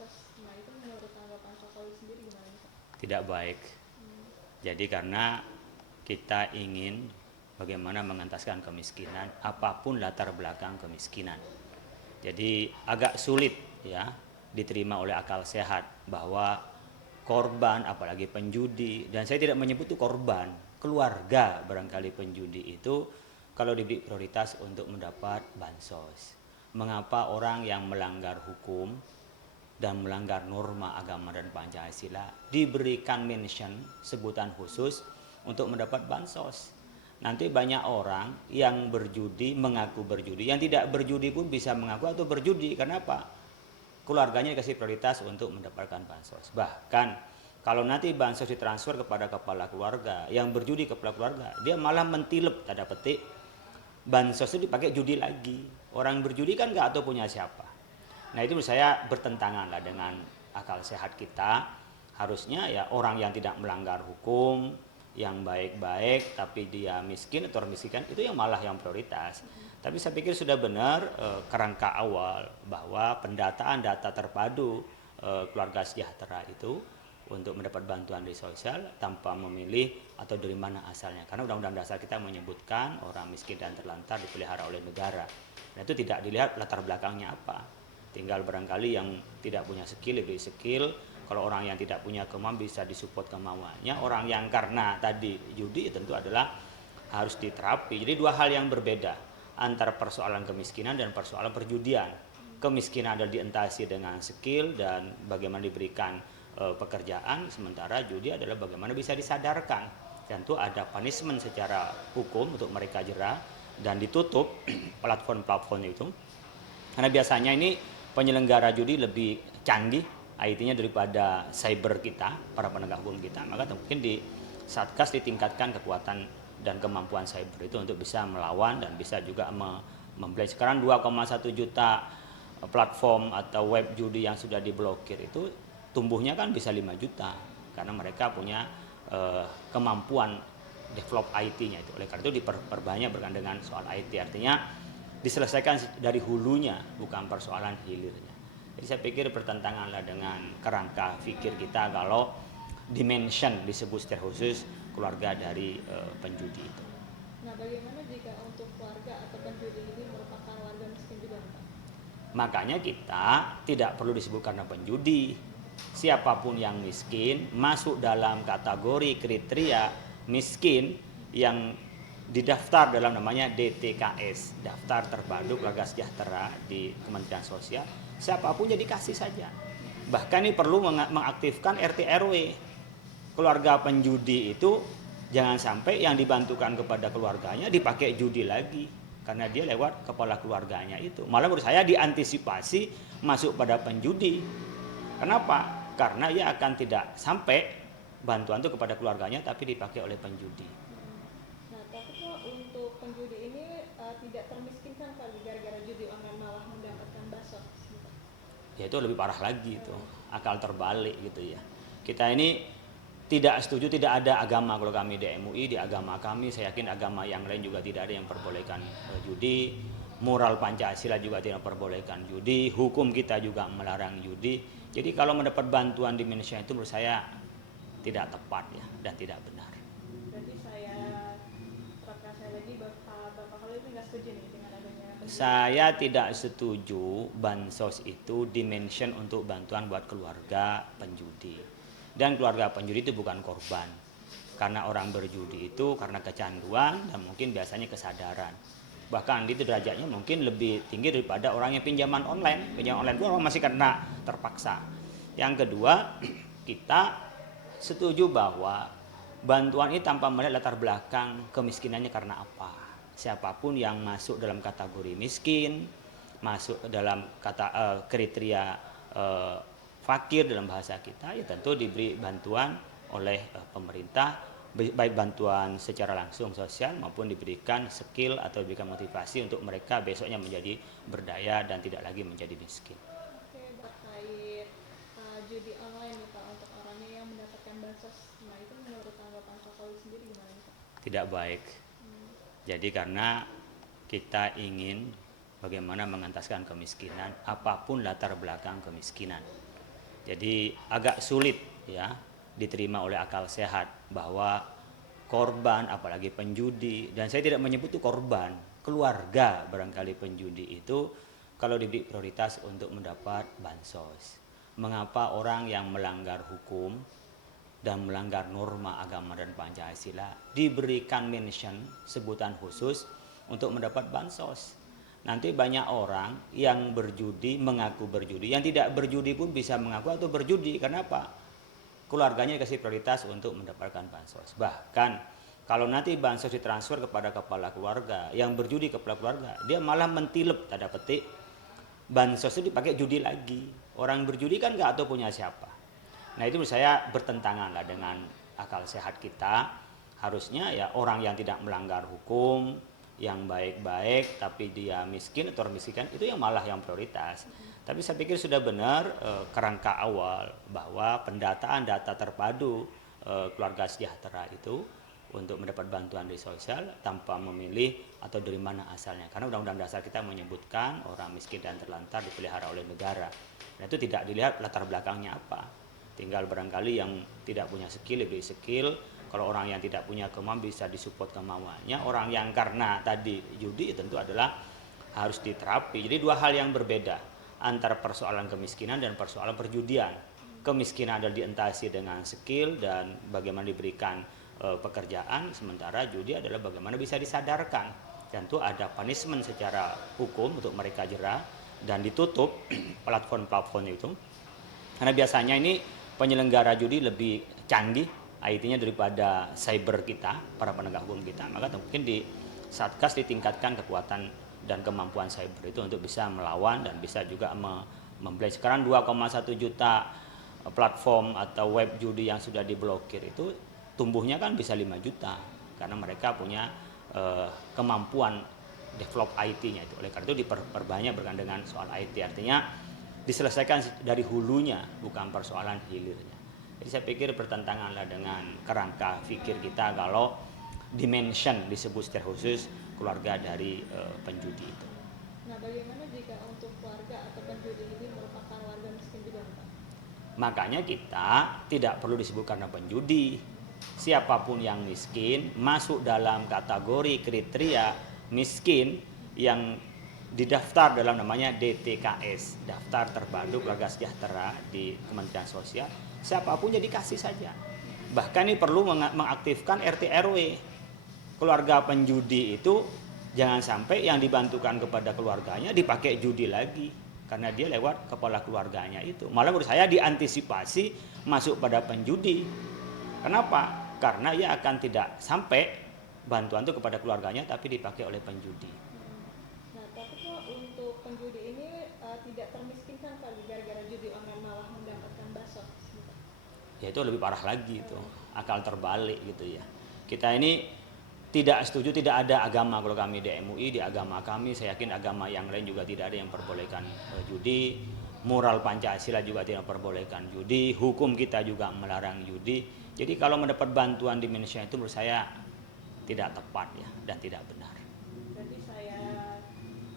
bansos. Nah itu menurut tanggapan Jokowi sendiri gimana nih Pak? Tidak baik. Jadi karena kita ingin bagaimana mengentaskan kemiskinan, apapun latar belakang kemiskinan. Jadi agak sulit ya diterima oleh akal sehat bahwa korban, apalagi penjudi, dan saya tidak menyebut itu korban, keluarga barangkali penjudi itu kalau diberi prioritas untuk mendapat bansos. Mengapa orang yang melanggar hukum dan melanggar norma agama dan Pancasila diberikan mention, sebutan khusus untuk mendapat bansos? Nanti banyak orang yang berjudi mengaku berjudi, yang tidak berjudi pun bisa mengaku atau berjudi. Kenapa? Keluarganya dikasih prioritas untuk mendapatkan bansos. Bahkan kalau nanti bansos ditransfer kepada kepala keluarga yang berjudi, kepala keluarga, dia malah mentilep tanda petik bansos itu dipakai judi lagi. Orang berjudi kan nggak tahu punya siapa. Nah itu menurut saya bertentangan lah dengan akal sehat kita. Harusnya ya orang yang tidak melanggar hukum, yang baik-baik tapi dia miskin atau miskin itu yang malah yang prioritas. Tapi saya pikir sudah benar kerangka awal bahwa pendataan data terpadu keluarga sejahtera itu untuk mendapat bantuan dari sosial tanpa memilih atau dari mana asalnya. Karena Undang-Undang Dasar kita menyebutkan orang miskin dan terlantar dipelihara oleh negara. Nah itu tidak dilihat latar belakangnya apa. Tinggal barangkali yang tidak punya skill diberi skill. Kalau orang yang tidak punya kemampuan bisa disupport kemauannya. Orang yang karena tadi judi tentu adalah harus diterapi. Jadi dua hal yang berbeda antara persoalan kemiskinan dan persoalan perjudian. Kemiskinan adalah diatasi dengan skill dan bagaimana diberikan pekerjaan, sementara judi adalah bagaimana bisa disadarkan. Tentu ada punishment secara hukum untuk mereka jera dan ditutup platform-platform itu. Karena biasanya ini penyelenggara judi lebih canggih IT-nya daripada cyber kita, para penegak hukum kita. Maka mungkin di Satgas ditingkatkan kekuatan dan kemampuan cyber itu untuk bisa melawan dan bisa juga membeli. Sekarang 2,1 juta platform atau web judi yang sudah diblokir itu tumbuhnya kan bisa 5 juta karena mereka punya kemampuan develop IT-nya itu. Oleh karena itu diperbanyak berkaitan dengan soal IT, artinya diselesaikan dari hulunya bukan persoalan hilirnya. Jadi saya pikir bertentanganlah dengan kerangka fikir kita kalau dimension disebut secara khusus keluarga dari penjudi itu. Nah bagaimana jika untuk keluarga atau penjudi ini merupakan warga miskin juga Pak? Makanya kita tidak perlu disebut karena penjudi. Siapapun yang miskin masuk dalam kategori kriteria miskin yang didaftar dalam namanya DTKS, Daftar Terpadu Keluarga Sejahtera di Kementerian Sosial. Siapapun jadi kasih saja. Bahkan ini perlu mengaktifkan RT RW. Keluarga penjudi itu jangan sampai yang dibantukan kepada keluarganya dipakai judi lagi karena dia lewat kepala keluarganya itu. Malah menurut saya diantisipasi masuk pada penjudi. Kenapa? Karena ia akan tidak sampai bantuan itu kepada keluarganya tapi dipakai oleh penjudi. Nah tapi kok untuk penjudi ini tidak termiskinkan Pak gara-gara judi online malah mendapatkan bansos gitu. Ya itu lebih parah lagi itu, akal terbalik gitu ya. Kita ini tidak setuju, tidak ada agama kalau kami di MUI, di agama kami saya yakin agama yang lain juga tidak ada yang perbolehkan judi. Moral Pancasila juga tidak perbolehkan judi, hukum kita juga melarang judi. Jadi kalau mendapat bantuan di Indonesia itu menurut saya tidak tepat ya dan tidak benar. Berarti saya terapkan saya lagi Bapak kalau ini nggak setuju nih dengan adanya penjudi. Saya tidak setuju bansos itu dimention untuk bantuan buat keluarga penjudi. Dan keluarga penjudi itu bukan korban. Karena orang berjudi itu karena kecanduan dan mungkin biasanya kesadaran. Bahkan itu derajatnya mungkin lebih tinggi daripada orang yang pinjaman online. Pinjaman online itu orang masih kena terpaksa. Yang kedua, kita setuju bahwa bantuan ini tanpa melihat latar belakang kemiskinannya karena apa. Siapapun yang masuk dalam kategori miskin, masuk dalam kriteria fakir dalam bahasa kita, ya tentu diberi bantuan oleh pemerintah, baik bantuan secara langsung sosial maupun diberikan skill atau diberikan motivasi untuk mereka besoknya menjadi berdaya dan tidak lagi menjadi miskin. Oke, terkait judi online nih Pak untuk orangnya yang mendapatkan bansos. Nah itu menurut tanggapan Jokowi sendiri gimana nih Pak? Tidak baik. Jadi karena kita ingin bagaimana mengentaskan kemiskinan, apapun latar belakang kemiskinan. Jadi agak sulit ya diterima oleh akal sehat bahwa korban, apalagi penjudi, dan saya tidak menyebut itu korban, keluarga barangkali penjudi itu kalau diberi prioritas untuk mendapat bansos. Mengapa orang yang melanggar hukum dan melanggar norma agama dan Pancasila diberikan mention, sebutan khusus untuk mendapat bansos? Nanti banyak orang yang berjudi, mengaku berjudi, yang tidak berjudi pun bisa mengaku atau berjudi. Kenapa? Keluarganya dikasih prioritas untuk mendapatkan bansos. Bahkan kalau nanti bansos ditransfer kepada kepala keluarga, yang berjudi kepala keluarga, dia malah mentilep, tanda petik, bansos itu dipakai judi lagi. Orang berjudi kan nggak tahu punya siapa. Nah itu menurut saya bertentangan lah dengan akal sehat kita. Harusnya ya orang yang tidak melanggar hukum, yang baik-baik tapi dia miskin atau miskin, itu yang malah yang prioritas. Tapi saya pikir sudah benar kerangka awal bahwa pendataan data terpadu keluarga sejahtera itu untuk mendapat bantuan dari sosial tanpa memilih atau dari mana asalnya. Karena Undang-Undang Dasar kita menyebutkan orang miskin dan terlantar dipelihara oleh negara. Nah itu tidak dilihat latar belakangnya apa. Tinggal barangkali yang tidak punya skill diberi skill. Kalau orang yang tidak punya kemampuan bisa disupport kemampuannya. Orang yang karena tadi judi tentu adalah harus diterapi. Jadi dua hal yang berbeda antara persoalan kemiskinan dan persoalan perjudian. Kemiskinan adalah diatasi dengan skill dan bagaimana diberikan pekerjaan, sementara judi adalah bagaimana bisa disadarkan. Dan itu ada punishment secara hukum untuk mereka jera dan ditutup platform-platform itu. Karena biasanya ini penyelenggara judi lebih canggih IT-nya daripada cyber kita, para penegak hukum kita, maka mungkin di Satgas ditingkatkan kekuatan dan kemampuan cyber itu untuk bisa melawan dan bisa juga membeli. Sekarang 2,1 juta platform atau web judi yang sudah diblokir itu tumbuhnya kan bisa 5 juta karena mereka punya kemampuan develop IT-nya itu. Oleh karena itu diperbanyak berkaitan dengan soal IT, artinya diselesaikan dari hulunya bukan persoalan hilirnya. Jadi saya pikir bertentanganlah dengan kerangka fikir kita kalau dimension disebut secara khusus keluarga dari penjudi itu. Nah, bagaimana jika untuk keluarga atau penjudi ini merupakan warga miskin juga, Pak? Makanya kita tidak perlu disebut karena penjudi. Siapapun yang miskin masuk dalam kategori kriteria miskin yang didaftar dalam namanya DTKS, Daftar Terpadu Keluarga Sejahtera di Kementerian Sosial. Siapapun jadi kasih saja. Bahkan ini perlu mengaktifkan RT RW. Keluarga penjudi itu jangan sampai yang dibantukan kepada keluarganya dipakai judi lagi karena dia lewat kepala keluarganya itu. Malah menurut saya diantisipasi masuk pada penjudi. Kenapa? Karena ia akan tidak sampai bantuan itu kepada keluarganya tapi dipakai oleh penjudi. Nah, tapi kok untuk penjudi ini tidak termiskinkan Pak gara-gara judi online malah mendapatkan bansos? Ya itu lebih parah lagi itu, akal terbalik gitu ya. Kita ini tidak setuju, tidak ada agama kalau kami di MUI, di agama kami, saya yakin agama yang lain juga tidak ada yang memperbolehkan judi. Moral Pancasila juga tidak memperbolehkan judi, hukum kita juga melarang judi. Jadi kalau mendapat bantuan di Indonesia itu menurut saya tidak tepat ya dan tidak benar. Berarti saya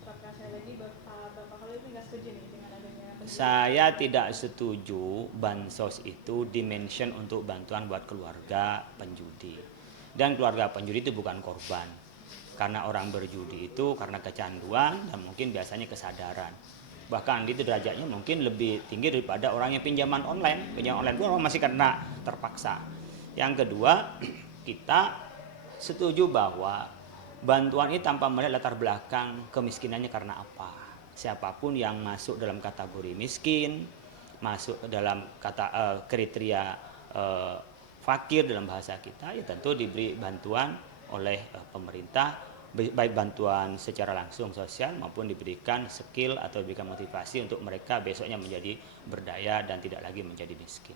terapkan saya lagi Bapak kalau itu nggak setuju nih dengan adanya penjudi. Saya tidak setuju bansos itu dimention untuk bantuan buat keluarga penjudi. Dan keluarga penjudi itu bukan korban. Karena orang berjudi itu karena kecanduan dan mungkin biasanya kesadaran. Bahkan itu derajatnya mungkin lebih tinggi daripada orang yang pinjaman online. Pinjaman online itu orang masih kena terpaksa. Yang kedua, kita setuju bahwa bantuan ini tanpa melihat latar belakang kemiskinannya karena apa. Siapapun yang masuk dalam kategori miskin, masuk dalam kriteria fakir dalam bahasa kita, ya tentu diberi bantuan oleh pemerintah, baik bantuan secara langsung sosial maupun diberikan skill atau diberikan motivasi untuk mereka besoknya menjadi berdaya dan tidak lagi menjadi miskin.